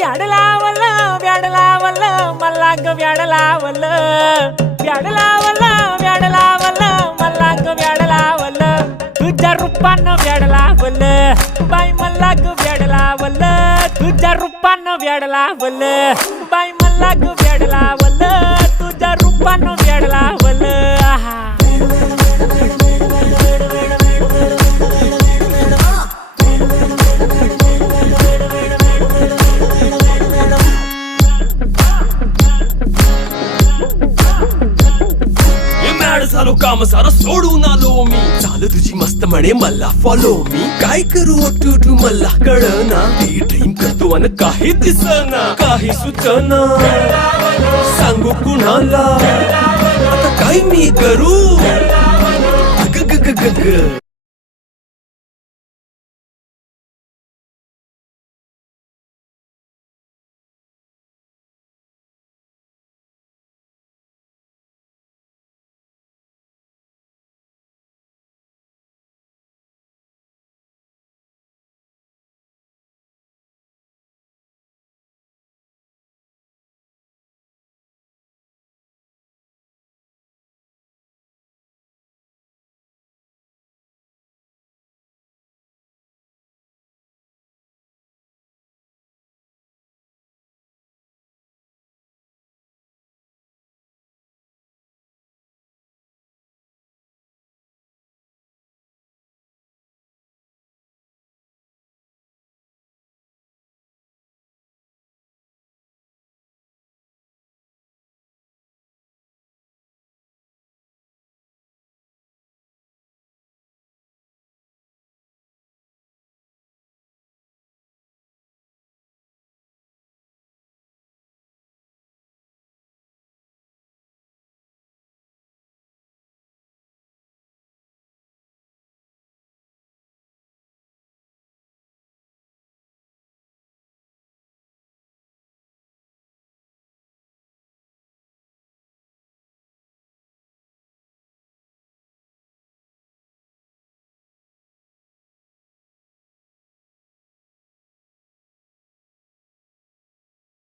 व्याड लावलं व्याड लावलं मला ग व्याड लावलं व्याड लावलं व्याड लावलं मला ग व्याड लावलं तुझ्या रूपानं व्याड लावलं बाई मला ग व्याड लावलं तुझ्या रूपानं व्याड लावलं बाई मला ग व्याड लावलं तुझ्या रूपानं व्याड लावलं आहा झालो काम सारं सोडून आलो मी चाल तुझी मस्त म्हणे मला फॉलो मी काय करू टू मला कळना ती ड्रीम करतो अन काही दिसना काही सुचना सांगू कुणाला आता काय मी करू ग ग ग ग ग